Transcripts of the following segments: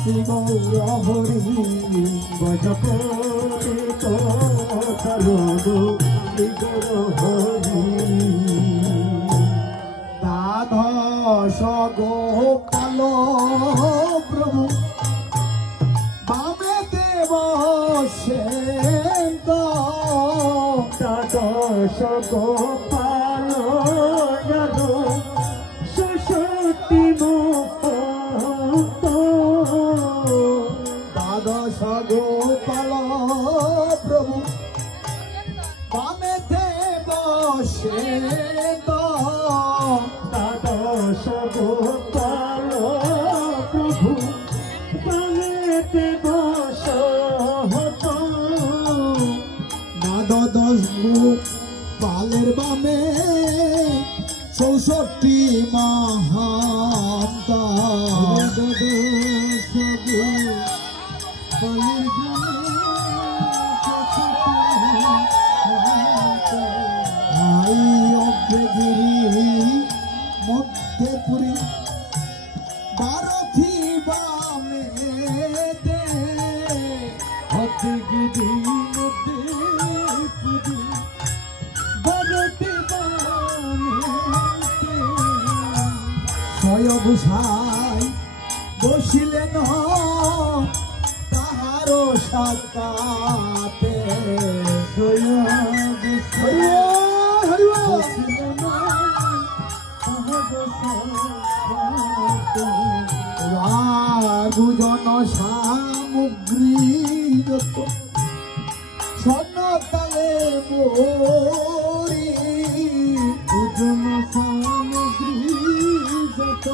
শ্রী গৌর হরি ভজপতিত সরদু শ্রী গৌর হরি দ্বাদশ গোপাল প্রভু বামে দেব সেন্ত দ্বাদশ গোপাল ষষ্ঠী দ্বাদশ গোপাল প্রভু বামে দেব সেন্ত দ্বাদশ গোপাল প্রভু বামে দেব সহত দ্বাদশ গোপালের বামে 64 মহান্তা মধ্যপুরী 12 বামে দে অগ্রগিরি মধ্যপুরী 12 বামে ভূষায় বসিলেন তাহারও সাকাতে দুজন সামগ্রী যত স্বর্ণতালে মরি দুজন সামগ্রী যত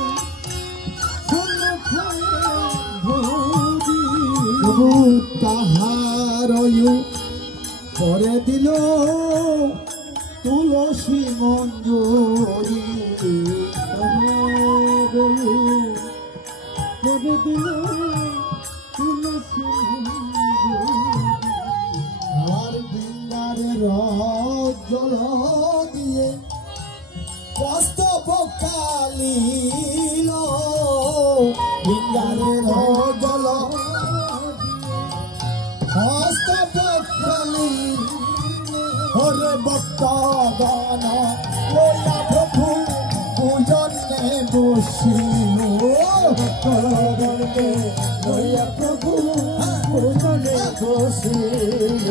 তাহারয়ু করে দিল তুলসী মঞ্জুরি করে দিল তুলসী আর বৃন্দারের জল দিয়ে কষ্ট পকালিল বৃন্দারের জল হস্ত পকালি হরে ভক্তগণ লইয়া প্রভু পূজনে বসিল ভক্তগণকে লইয়া প্রভু পূজনে বসিল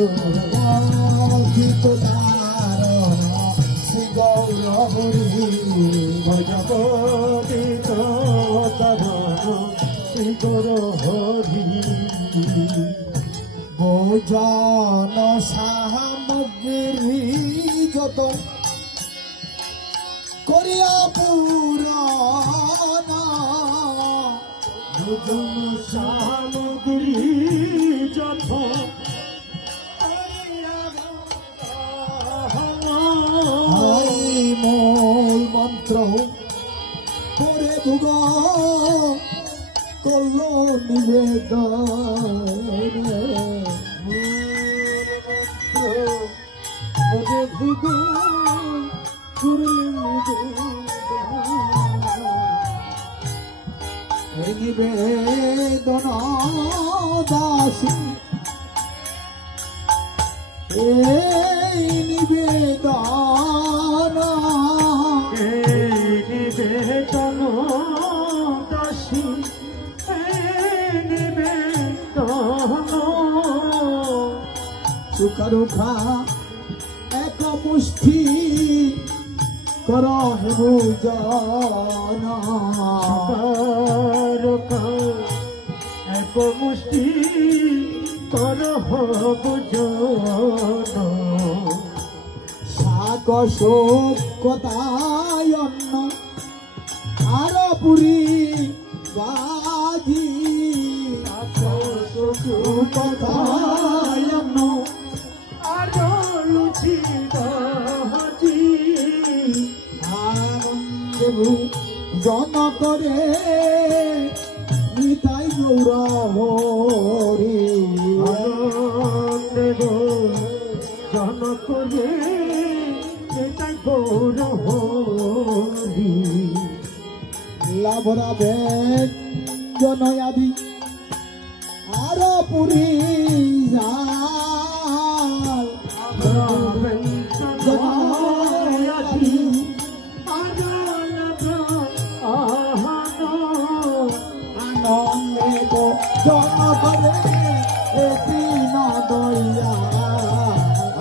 গীত ধারণ শ্রী গৌর হরি ভজপতিত শ্রী গৌর হরি ভোজন সামগ্রী যত করিয়া পুরাণ ভোজন সামগ্রী যত মূল মন্ত্র করে দুগ করল নিবেদন নিবেদন দাসী এই নিবেদন দাসী সুখরুখা এক মুষ্টি কর হে ভোজন এক মুষ্টি কর ভোজন শাক শোকতায়ন্ন আর পুরী বাজি শোকতায়ন্ন আর লুচি দাজি আনন্দেবু জন করে নিতাই গৌর হরি আনন্দেবু জন করে নিতাই গৌর হরি লাভরা ব্যঞ্জন আদি পুরি যায় আনন্দে তো জন করে দিন দইয়া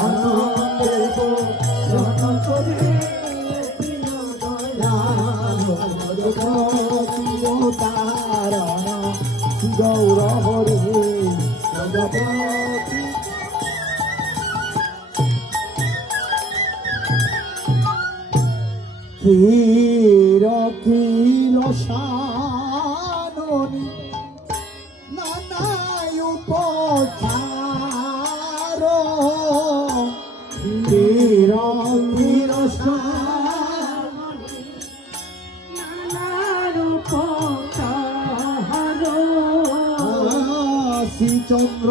আনন্দে তো জন করে দিন দইয়া তারণ গৌর হরি জগৎ ক্ষীর ক্ষীর সাননি নানায় উপচার ক্ষীর ক্ষীর সাননি নানার উপচার শ্রীচন্দ্র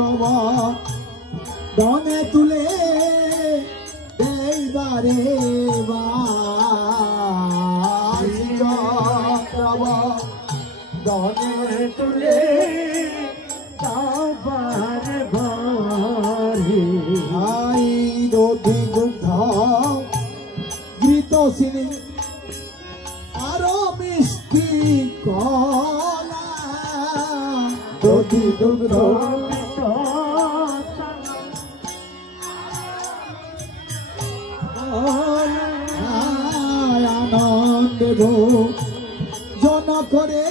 দনে তুলে দেইবারে দনে তুলে তাবার ভারি আই দধি দুগ্ধ ঘৃত সিনি আরো মিষ্টি কলা দধি দুগ্ধ আনন্দে জন করে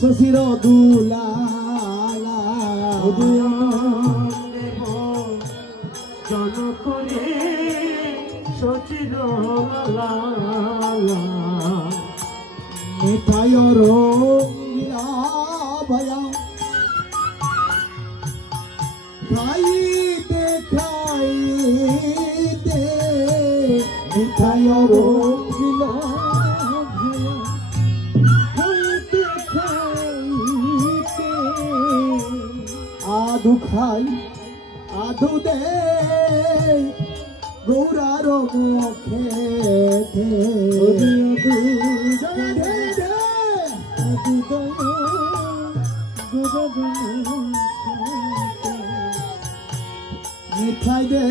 শশীর দুলালা জন করে শশীর মিঠাই রঙিলা ভয়া খাইতে খাইতে মিঠাই রঙিলা আধু খাই আধু দে গৌরার মুখে মিঠাই দে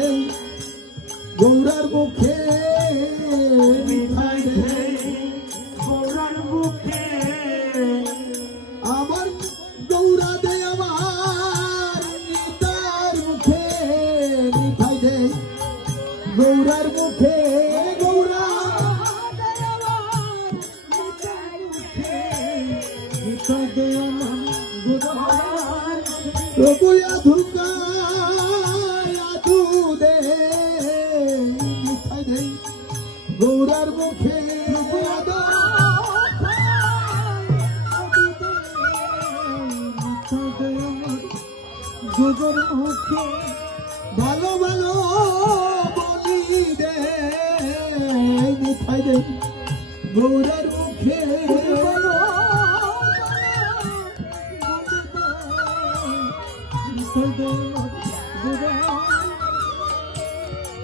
গৌরার মুখে মিঠাই দে গৌরার মুখে আমার গৌরা দে আমার নিতার মুখে মিঠাই দে গৌরার মুখে গৌরা মিঠাই দে আমার রঘুয়া ধুকায় আধু দে মিঠাই দে গৌরার মুখে ভালো ভালো বলি দে মিঠাই দে গৌরার মুখে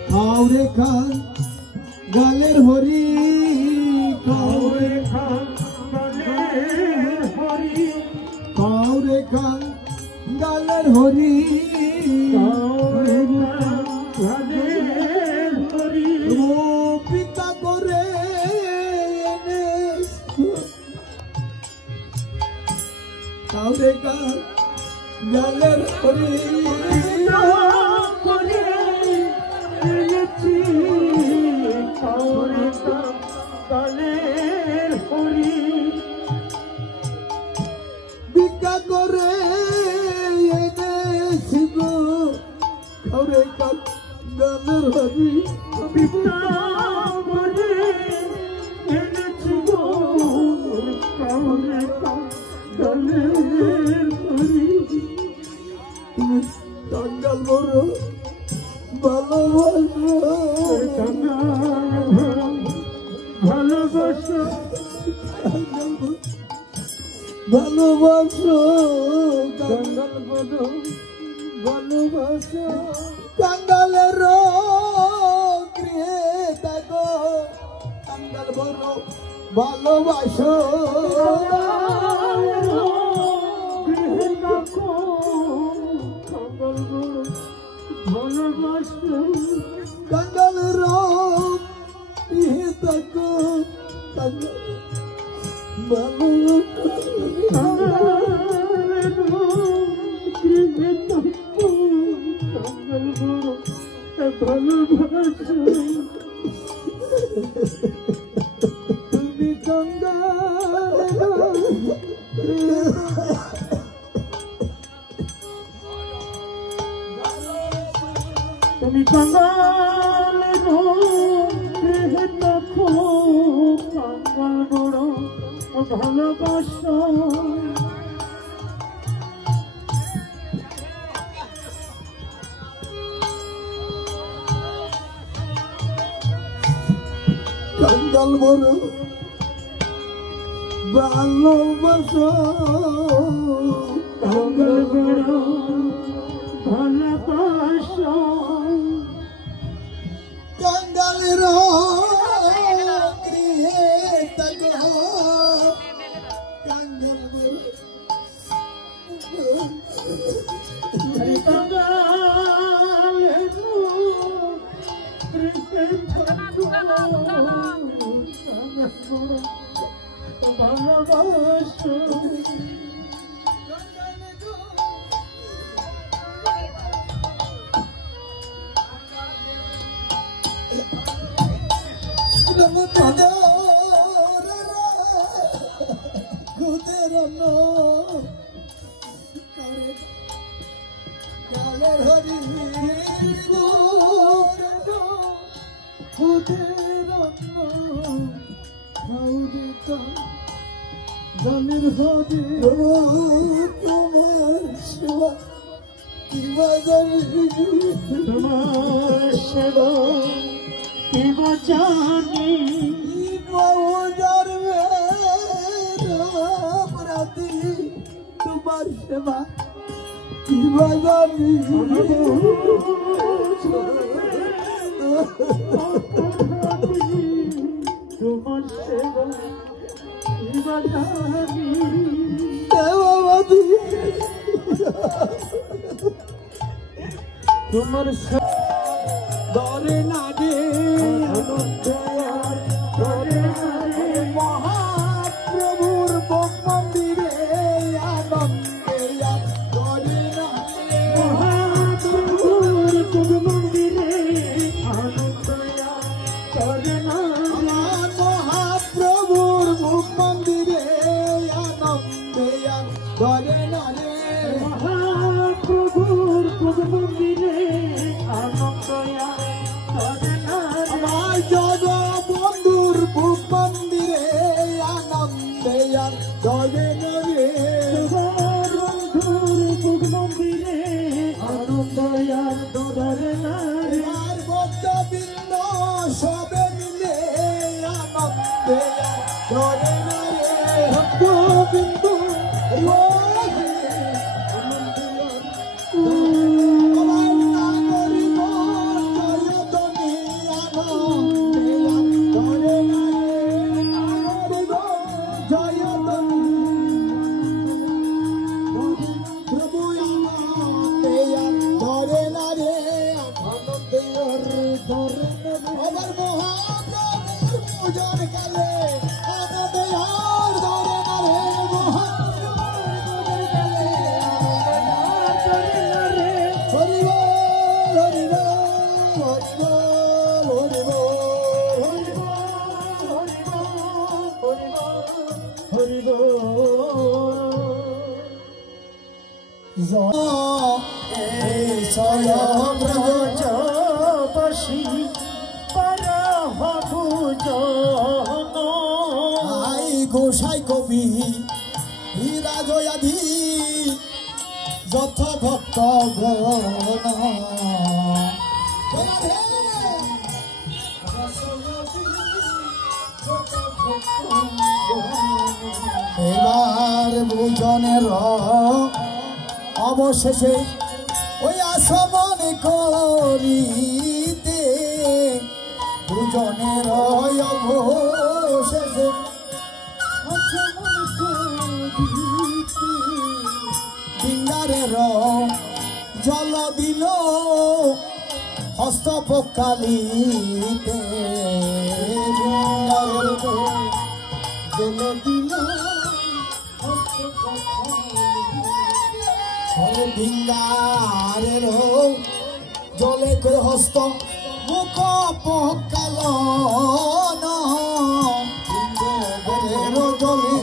খাওরে খান গালের হরি খাওরে খান গালের হরি খাওরে খান গালের হরি পিতা করে খাওরে খান গালের হরি গালের হরি ভিক্ষা করে এনেছি গো খাওরে কাল গালের হরি ভিক্ষা করে এনেছি গো খাওরে কাল গালের হরি টাঙ্গাল বড় ভালোবাসো ভালোবাসো কাঙ্গাল বড় ভালোবাসো কাঙ্গালের গৃহে থাকো কাঙ্গাল বড় ভালোবাসো গৃহে থাকো কাঙ্গালের ইহে তাকো কাঙ্গাল ভালো ভালোবাসো তুমি কাঙ্গাল তুমি কাঙ্গাল দেখো কাঙ্গাল বড় ভালোবাসো কাঙ্গাল বড় ভালোবাসো কাঙ্গাল বড় ভালোবাসো কাঙ্গালের গৃহে থাকো কাঙ্গাল বড় কাঙ্গালের গৃহে থাকো ভালোবাসো হরি জানের হরি তোমার সেবা কিবা জানি তোমার সেবা কিবা জানি রাতি তোমার সেবা কিবা জানি তোমার সেবা কিবা জানি দেবাবাদী তোমার দরে না রে দরে না রে মহাপ্রভুর মন্দিরে আনন্দে দরে না মহাপ্রভুর মন্দিরে আনন্দে দরে না মহাপ্রভুর মন্দিরে আনন্দে দরে না রে মহাপ্রভুর মন্দিরে আনন্দয়া আমার জগবন্ধুর মন্দিরে আনন্দয়া দরে নরে বন্ধুর মন্দিরে আনন্দয়া দরে নরে আর ভক্তবৃন্দ সবে মিলে আনন্দয়া দরে নরে ভক্তবৃন্দ গোসাই কবি হীরা জয়াধি যত ভক্ত এবার ভোজনের অবশেষে ওই আসমন করিতে ভোজনের অবশেষে ডিঙ্গারের জল দিল হস্তপকালিতে ভিঙ্গারের জলে করে হস্ত মুখ পকাল জলে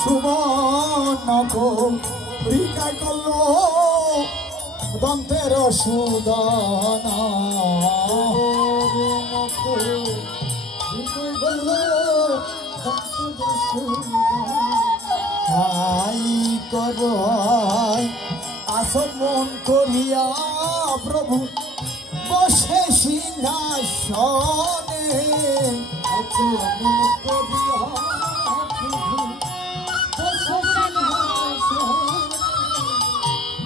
সুবর্ণ রিকা কল দন্তের সুদন আসন করিয়া প্রভু বসে সিংহাসনে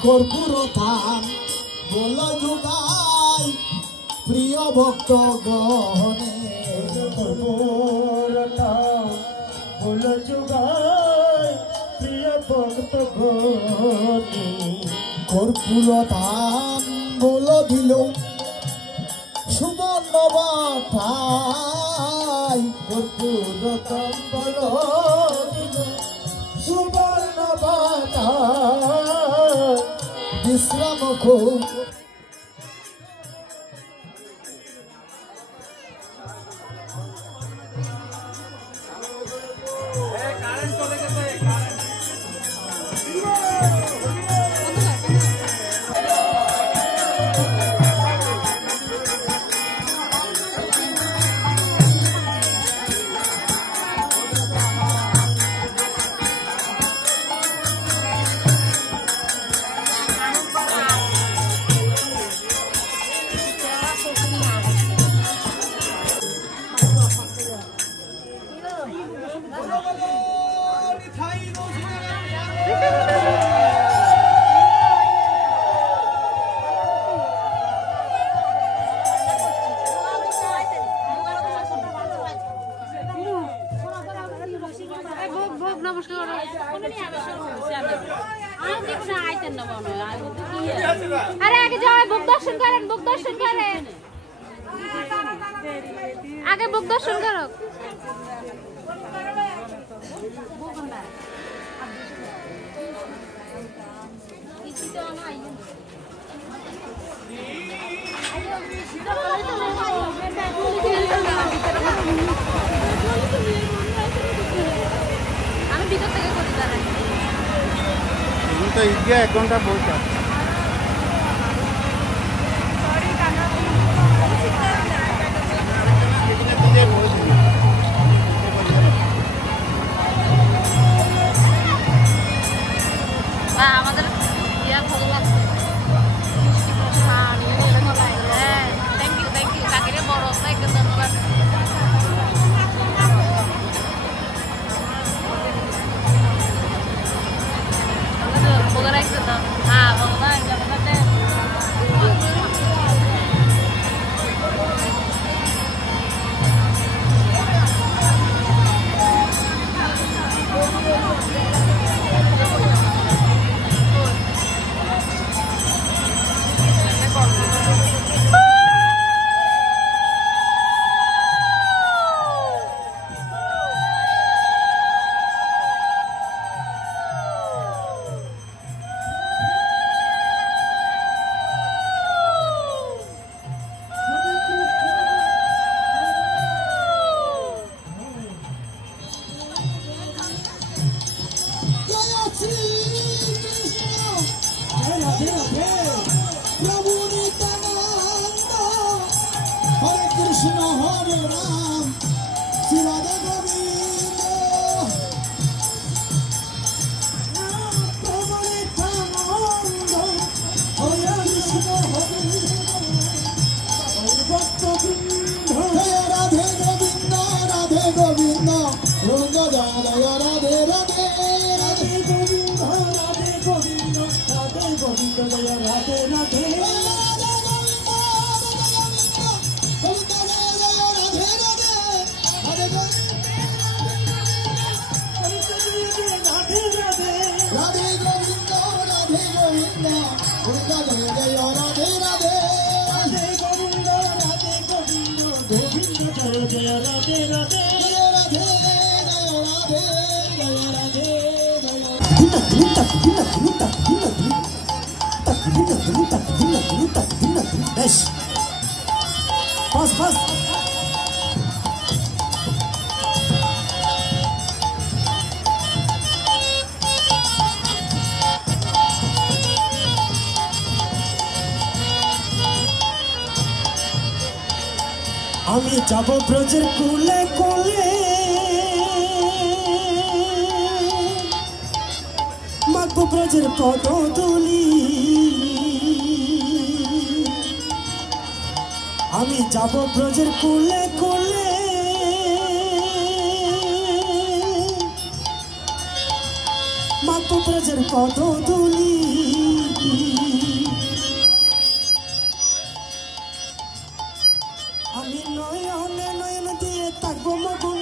কর্পূরতান বল যুগাই প্রিয় ভক্ত গণে কর্পূরতান বল যুগাই প্রিয় ভক্ত গণে কর্পূরতান বল দিল সুবর্ণ বাটাই কর্পূরতান বল দিল সুবর্ণ বাটাই বিশ্রাম খুব আরে আগে যাও বুক দর্শন করেন আগে বুক দর্শন করো আমি ভিতর থেকে করি দাঁড়াই তো ইগিয়া 1 ঘন্টা বলতা আমাদের ইয়া ভালো লাগছে থ্যাংক ইউ কাকিরে বড় একদম ধন্যবাদ বগরা একদম হ্যাঁ বগরা একদম রাধে গোবিন্দ আমি যাব ব্রজের কুলে কুলে মাগব ব্রজের পদধূলি আমি যাব ব্রজের কুলে কুলে মাগব ব্রজের পদধূলি আমি নয়নে নয়ন দিয়ে থাকবো মগুন